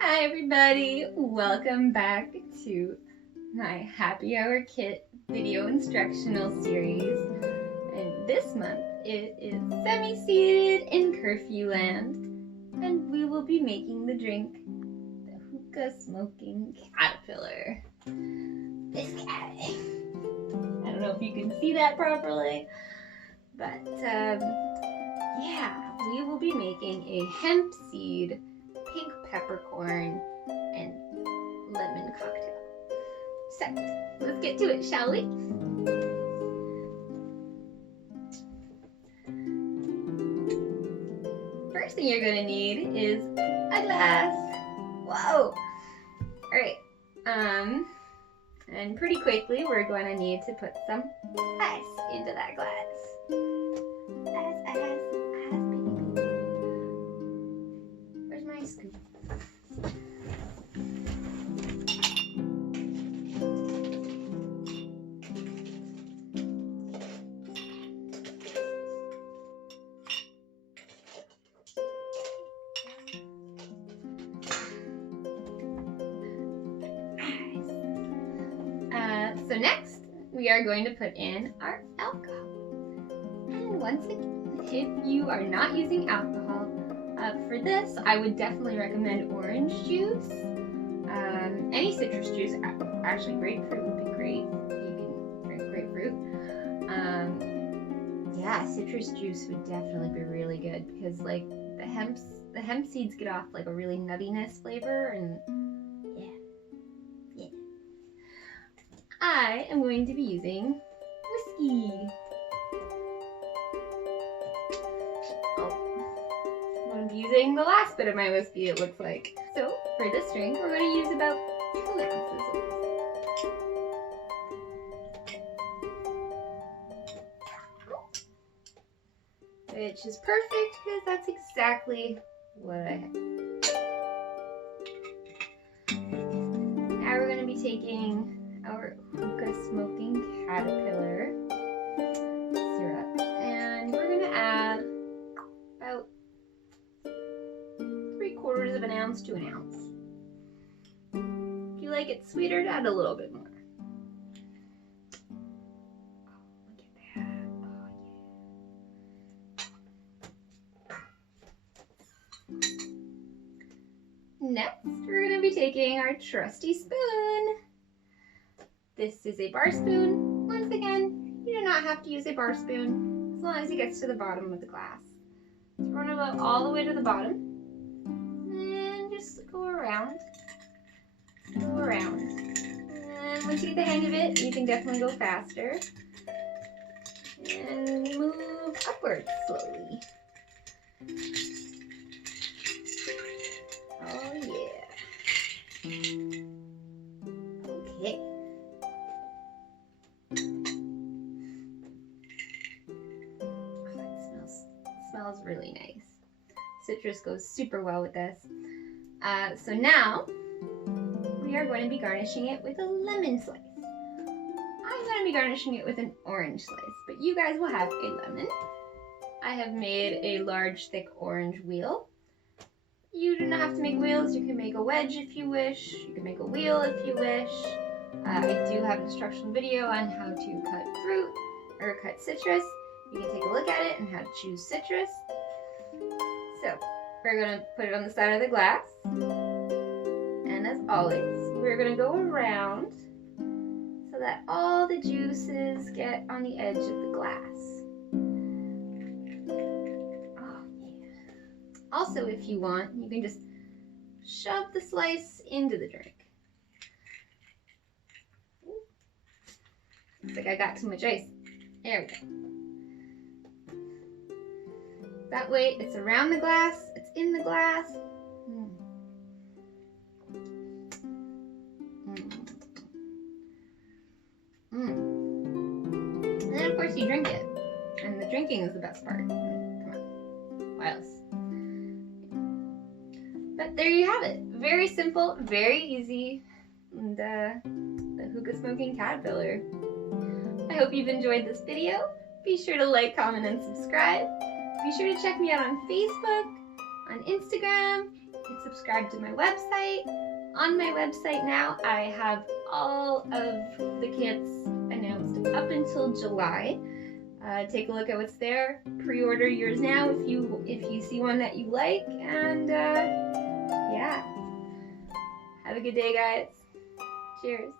Hi everybody, welcome back to my happy hour kit video instructional series. And this month it is semi-seated in Curfewland, and we will be making the drink, the Hookah Smoking Caterpillar. This guy. I don't know if you can see that properly, but yeah, we will be making a hemp seed, pink peppercorn, and lemon cocktail. So, let's get to it, shall we? First thing you're gonna need is a glass. Whoa! Alright, and pretty quickly we're going to need to put some ice into that glass. Ice, baby. Where's my scoop? So next, we are going to put in our alcohol. And once again, if you are not using alcohol, for this, I would definitely recommend orange juice. Any citrus juice, actually grapefruit would be great. You can drink grapefruit. Yeah, citrus juice would definitely be really good because like the hemp seeds get off like a really nuttiness flavor, and I am going to be using whiskey. Oh, I'm using the last bit of my whiskey, it looks like. So for this drink, we're going to use about 2 ounces of whiskey. Which is perfect because that's exactly what I have. Now we're going to be taking our Hookah Smoking Caterpillar syrup, and we're going to add about 3/4 of an ounce to an ounce. If you like it sweeter, add a little bit more. Oh, look at that. Oh, yeah. Next, we're going to be taking our trusty spoon. This is a bar spoon. Once again, you do not have to use a bar spoon as long as it gets to the bottom of the glass. So we're going to go all the way to the bottom and just go around. And once you get the hang of it, you can definitely go faster and move upwards slowly. Oh yeah. Okay. Smells really nice. Citrus goes super well with this. So now we are going to be garnishing it with a lemon slice. I'm going to be garnishing it with an orange slice, but you guys will have a lemon. I have made a large thick orange wheel. You do not have to make wheels. You can make a wedge if you wish. You can make a wheel if you wish. I do have an instructional video on how to cut fruit or cut citrus. You can take a look at it and how to choose citrus. So we're going to put it on the side of the glass. And as always, we're going to go around so that all the juices get on the edge of the glass. Oh, yeah. Also, if you want, you can just shove the slice into the drink. Looks like I got too much ice. There we go. That way it's around the glass, it's in the glass. And then of course you drink it. And the drinking is the best part. Come on, what else? But there you have it. Very simple, very easy. And the Hookah Smoking Caterpillar. I hope you've enjoyed this video. Be sure to like, comment, and subscribe. Be sure to check me out on Facebook, on Instagram, Hit subscribe to my website. On my website now, I have all of the kits announced up until July. Take a look at what's there. Pre-order yours now if you see one that you like, and yeah. Have a good day, guys. Cheers.